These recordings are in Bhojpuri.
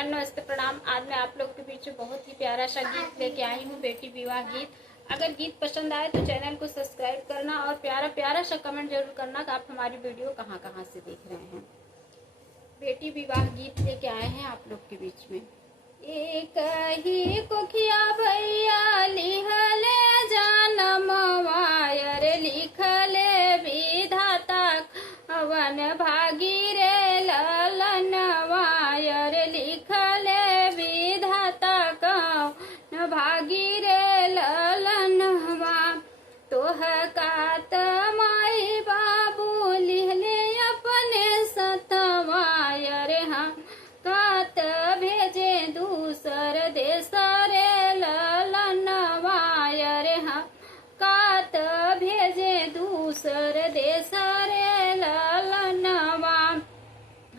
नमस्कार, नमस्ते, प्रणाम। आज मैं आप लोग के बीच में बहुत ही प्यारा सा गीत लेके आई हूँ, बेटी विवाह गीत। अगर गीत पसंद आए तो चैनल को सब्सक्राइब करना और प्यारा प्यारा सा कमेंट जरूर करना कि आप हमारी वीडियो कहाँ कहाँ से देख रहे हैं। बेटी विवाह गीत लेके आए हैं आप लोग के बीच में। एक ही कोखिया भैया लिहले जानम वायर लिखले विधाता अवन भागी रे ललन वायर लिखले विधाता कौन भागी रे ललनवा तोह कात माई बाबू लिहले अपने सतवायर हम कात भेजे दूसर देश रे ललन वायर हम कात भेजे दूसर देश रे ललनवा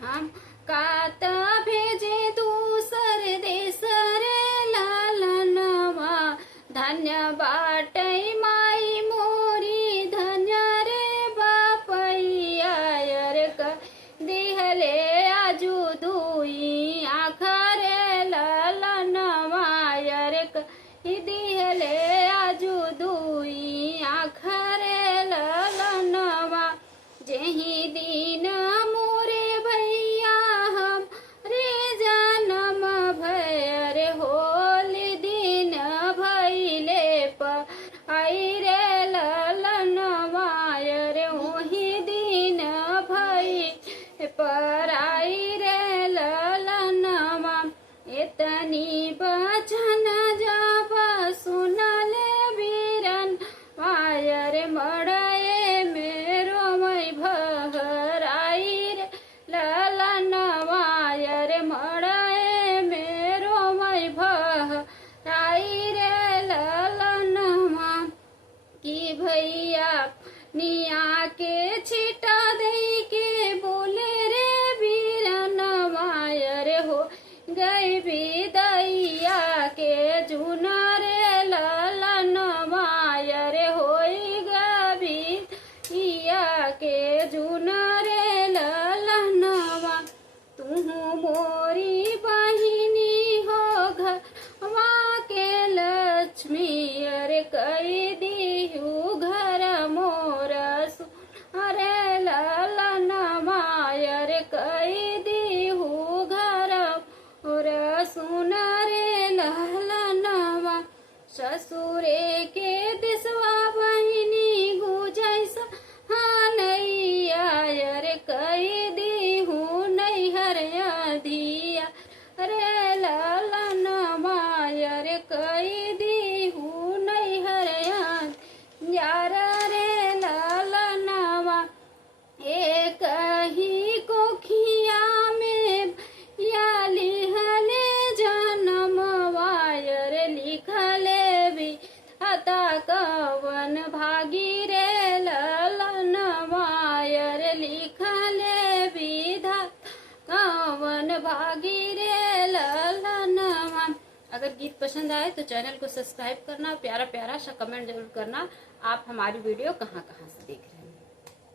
हम कात भेजे दूसर देश रे ललनवा धन्य बाटई माई मोरी धन्य रे बापैया क दिहले आजू दुई आखरे ललनवा क दिहले आजू दुई आखरे ललनवा जेही दिन मोरे भैया हम रे जानम भयर होल दिन भैले पर आई रे ललनवा रे ओही दिन भई पर आई रे ललनवा एतनी बचन जब सुनले बीरन वायर मड़े मेरो मई भर आई रे ललन वायर मड़े मेरो मई भर आई रे ललनवा की भैया निया के छिटा दे के बोले रे बीरन वायर हो गई विदैया के जुना रे ललन वायर होई गविया के जुना रे ललनवा तू मोरी बहिनी हो घरवा के लक्ष्मी अरे कई दिहु घर मोर अरे ललनवा अरे कई दिहु घर और सुन रे ललनवा ससुरे के दिसवा बहिनी गुजैस नैया रे कई दिहु नैहर अधिया रे ललनवा रे कई दिहु नैहर यार रे ललनवा एक ही कोखिया में या लिहले जन्म वायर लिखले भी हता कवन भागी रे ललन वायर लिखले विधा कवन भागी रे ललनवा। अगर गीत पसंद आए तो चैनल को सब्सक्राइब करना, प्यारा प्यारा सा कमेंट जरूर करना आप हमारी वीडियो कहाँ कहाँ से देख रहे हैं।